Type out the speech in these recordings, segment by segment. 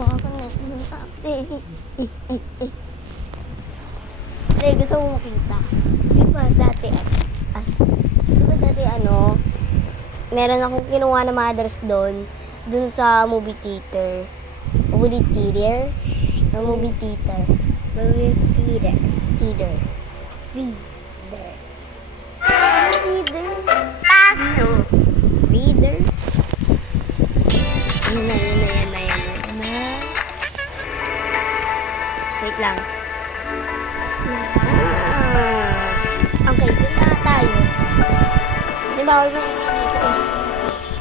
ako ng update. Hindi, gusto mo makita. Di ba dati, meron akong kinuha na mothers doon sa movie theater. Movie theater? Movie theater. Movie theater. Theater. Feeder. Feeder. Paso. Feeder. Yan na. Wait lang. Okay, dito na tayo. Kasi bawal maingay dito eh.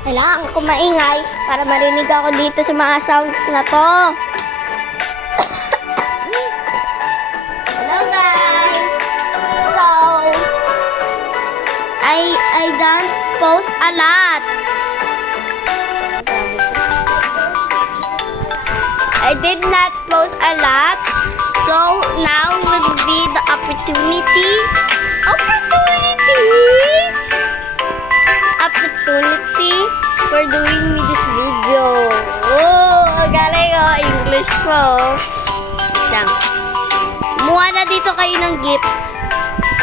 Kailangan ko maingay para marinig ako dito sa mga sounds na to. Hello guys! So, I don't post a lot. I did not post a lot. So, now will be the opportunity for doing me this video. Oh, galing English po. Lang. Kumuha na dito kayo ng gifts.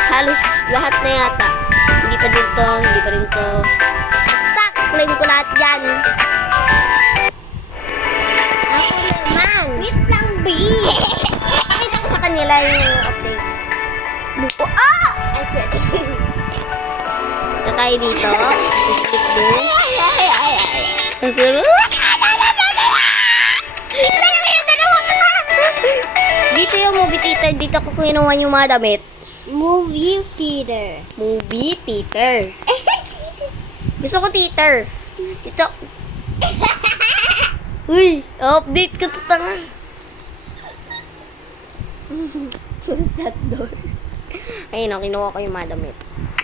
Halos lahat na yata. Hindi pa rin to. Stock! Flame ko lahat yan. Ako naman. Wait lang, B. Pakita ko sa kanila yung update. Lupo. I said. Ito tayo dito. I-click din. Dito yung movie theater. Dito ko kinuha yung mga damit. Movie theater. Movie theater. Gusto ko theater. Dito. Uy, update ka to tanga. Close that door. Ayun o, kinuha ko yung mga damit.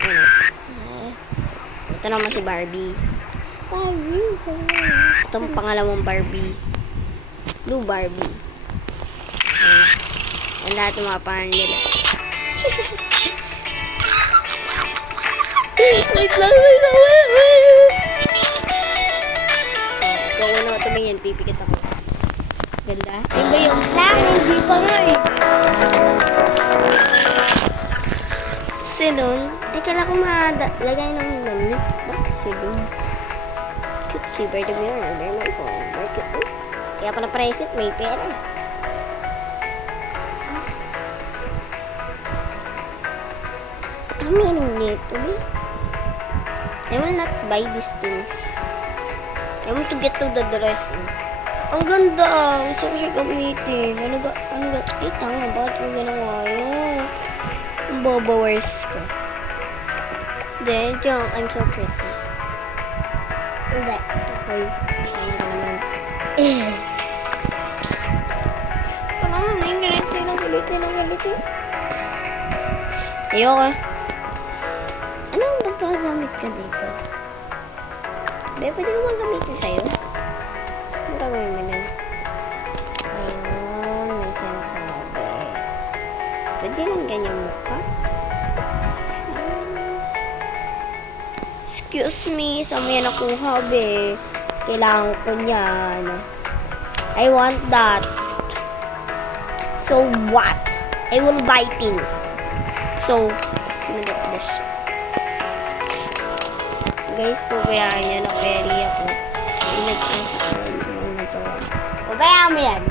Ayun o. Ito naman si Barbie. Ito ang pangalawang Barbie. Blue Barbie. Ayun. Ang lahat ng mga pangalan nila. Wait lang. Ikaw na tumingin, pipikit ako. Ganda. Ayun ba yung Hindi pa nga eh. silon? Ay, kala ko malagay ng lamit. Bakit silon? Cute si Bird of Mirror. Very my phone. Very cute. Kaya pa na-price it, may pera. Ano meaning nito, ba? I will not buy this too. I want to get to the dress. Ang ganda. Gusto ko siya gamitin. Tanga, bakit ko ginawa yun? Ang bobawers ko. Then, I'm so pretty. Hindi. Okay. Kaya ka naman. Parang ang ganito ng galito. Ayoko. Anong magagamit ka dito? Be, pwede ko magamitin sa'yo? Ano gagawin mo na? Ayun, may sinasabi. Pwede lang ganyan mukha. Excuse me, saan mo yan nakuha, be? Kailangan ko yan. I want that. So what? I will buy things. So, this. Guys, pabayaan yan. Nakayari ako. Nagkasa ko lang ito. Pabayaan mo yan.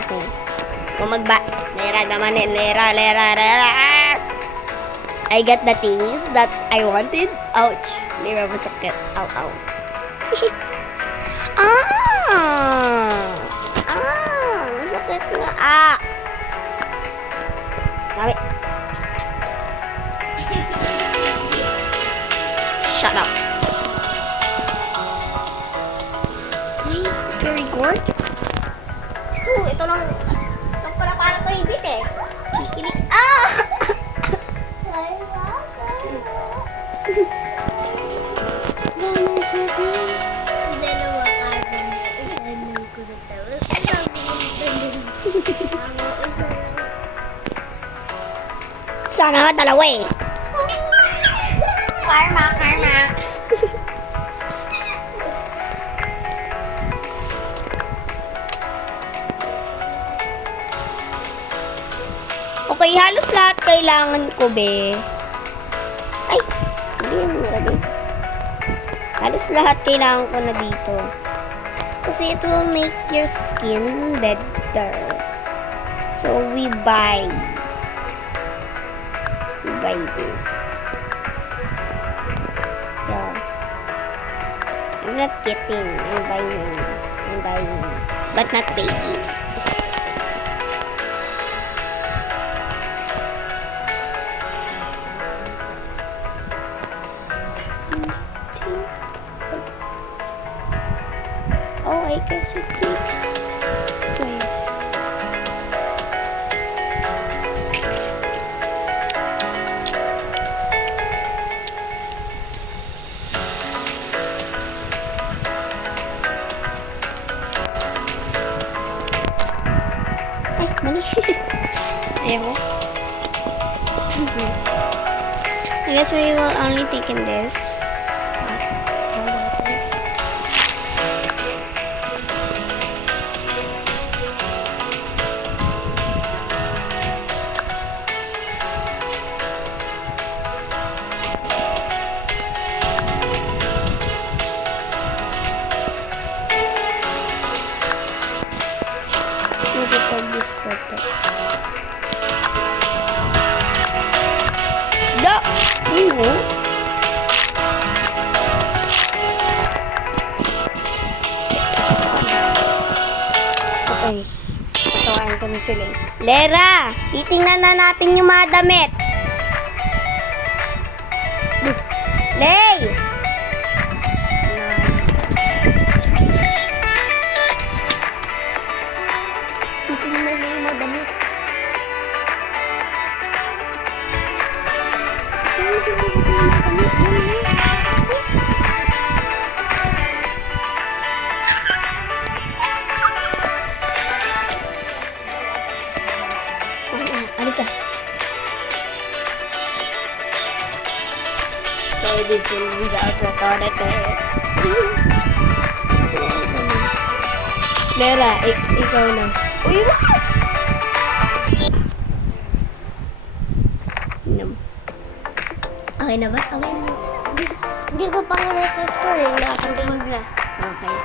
Okay. Kung lera naman eh. Lera. I got the things that I wanted. Ouch. Lera, masakit. Ow. Masakit na. Sabi. Shut up. Ay, very good. Ito lang pala para to hibit eh. Kikilig. Gano'n sabi. Dalawa ka din. Itanong ko na tawag. Sana nga dalawa eh. Karma. kailangan ko, be. Ay, hindi yan ready. Halos lahat kailangan ko na dito. Kasi it will make your skin better. So, we buy this. Yeah. I'm not getting. I'm buying. But not paying. Oh, I guess it takes. Wait. Ay, mali. Ayoko. I guess we will only take in this. How about this? Maybe for this purpose. No! Ooh. Okay. Tatawain ko na sila. Lera! Titingnan na natin yung mga damit. Lay! Titingnan na yung mga damit. Alika. So this will be the outfit on it. Lera, ikaw na. Uy, okay na ba? Okay na ba? Hindi ko pa nga nasa score. Nakakagumag na. Okay.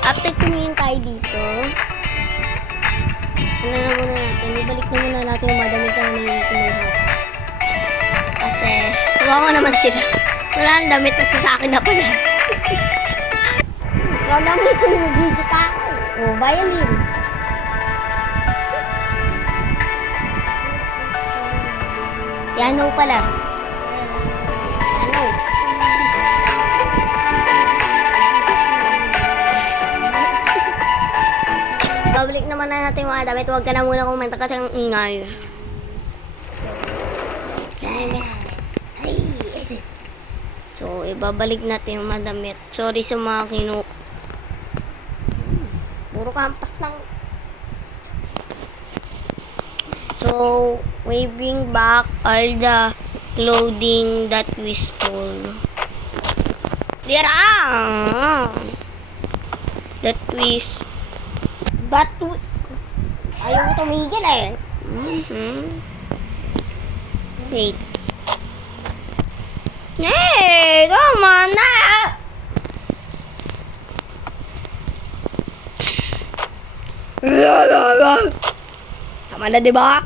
After tumingin tayo dito, ano na muna natin? Ibalik na muna natin yung madamit na kumuha. Kasi, tuwa ko naman sila. Wala nang damit na sa akin na pala. Kadamit ko yung nag-digita ako. O, violin. Piano pala. Piano. Babalik naman na natin yung mga damit. Huwag ka na muna kumanta kasi ang ingay. So, ibabalik natin yung mga damit. Sorry sa mga puro kampas lang. So, we bring back all the clothing that we stole. Ayaw mo tumigil eh. Wait. Hey, come on na! Tama na, diba?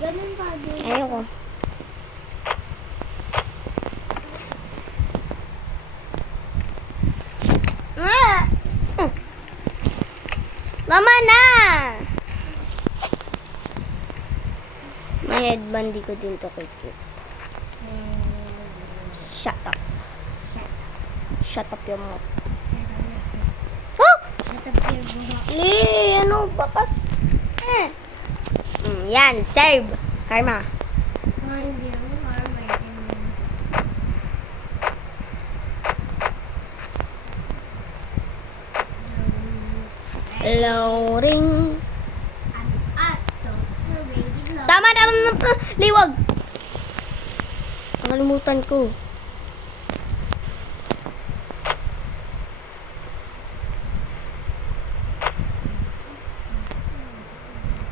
Ganun pa din. Ayoko. Mama na! May headband ko din to kay Kit. Shut up. Shut up your mouth. Oh! Shut up your buhok. Ano papas? Yan, serve. Karma. Hindi ako marmay. Loading. Ato, ready, Tama Liwag! Nakalimutan ko.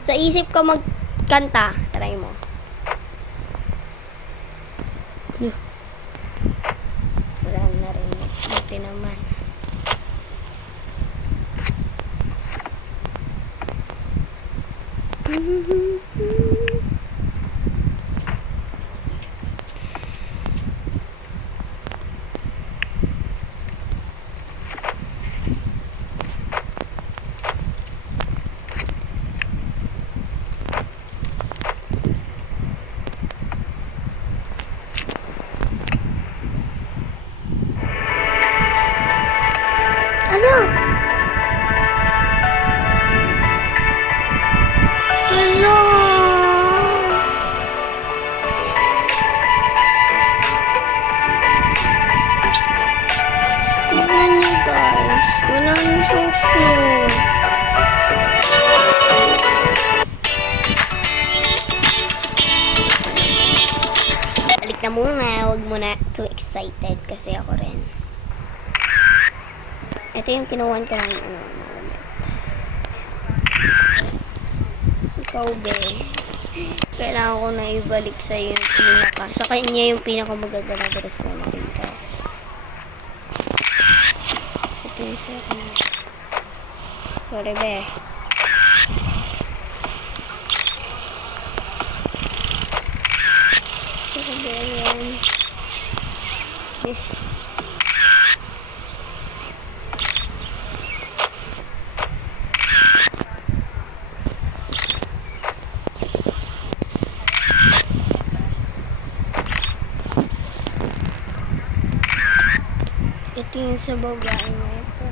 Sa isip ko magkanta. Try mo. Wala na rin. Buti naman. Ano? Hello? Tignan niyo guys. Wala yung suso. Balik na muna. Huwag muna too excited kasi ako rin. Ito yung kinuwan ko ng malamit. Ikaw, be. Kailangan ko na ibalik sa yung pinaka. Sa kanya yung pinaka magaganda dress na nakita. Ito yung sa kanya. Sorry, be. Sorry, be. Ayan. Ito yung sa babae na ito.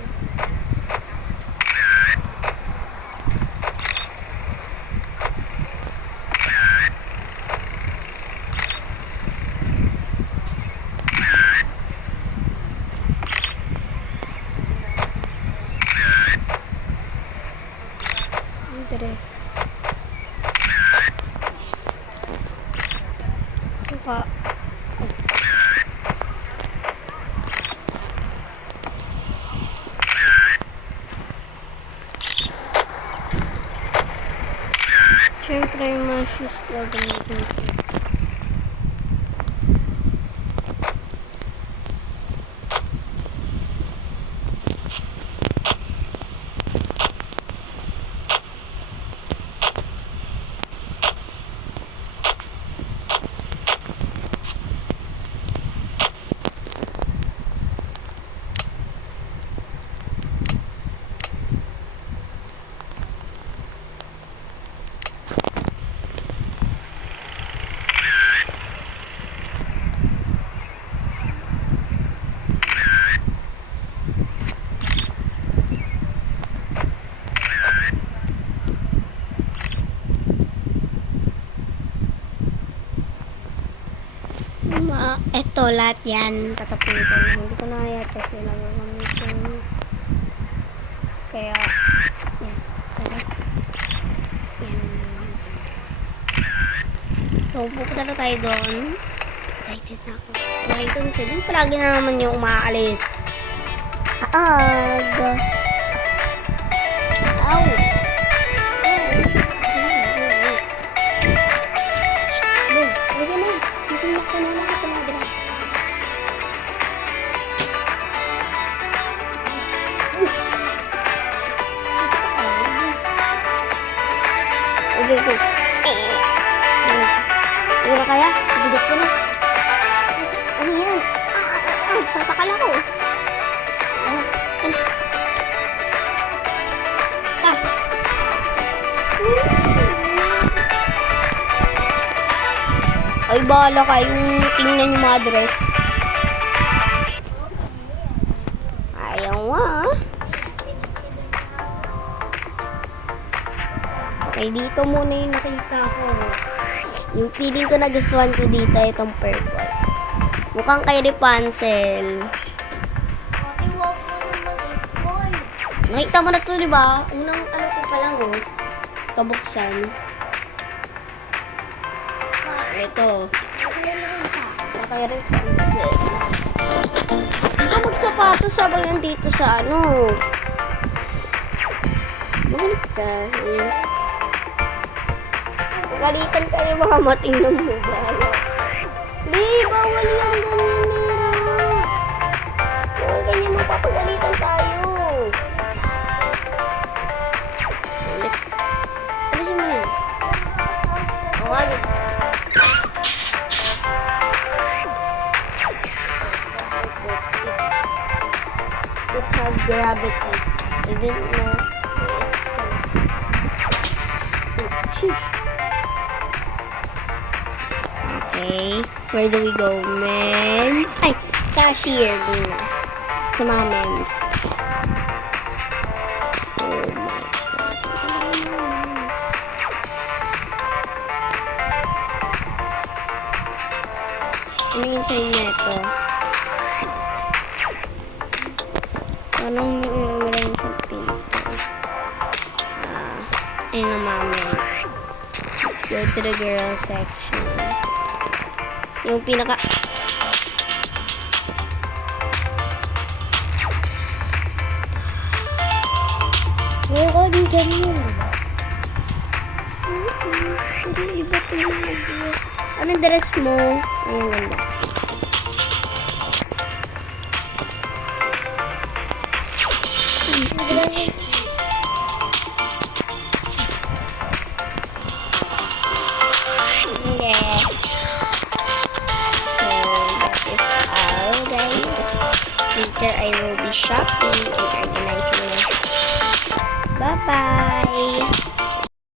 Yung dress. Saka siyempre yung mga shoes gagamitin ko. Eto, lahat yan. Tatapin ko na. Hindi ko na kaya kasi nagagamitin. Kaya, yan. Yan. So, pupunta na tayo doon. Excited na ako. Nakita mo sila. Palagi na naman yung umaalis. Aga. Ow. Go. Hindi na kaya? Bigat ko na. Ano yan? Sasakal ako. Ay, bahala kayong tingnan yung mga dress. Ayaw nga. Okay, dito muna yung nakita ko. Yung feeling ko nagustuhan ko dito, itong purple. Mukhang kay Rapunzel. Nakita mo na to, di ba? Unang ano ko pa lang, oh. Kabuksan. Ito. Okay rin. Ito magsapatos sabang nandito sa ano. Balik ka. Galitan ka rin mga matingnan mo ba? Di, bawal yan ganyan. Bawal ganyan, mapapagalitan tayo. Ulit. Alisin mo yun. Alis. It has gravity. I didn't know. Okay, where do we go, mens? Ay, cashier muna. Sa mga mens. Oh my God. Ano yung sign na ito? Anong meron sa pinto? Ayun ang mga mens. Let's go to the girl section. Yung pinaka... Meron dyan yun. Hindi, iba ito yung idea. Anong dress mo? Ayun, ganda. Yeah. Later, I will be shopping and organizing. Bye-bye!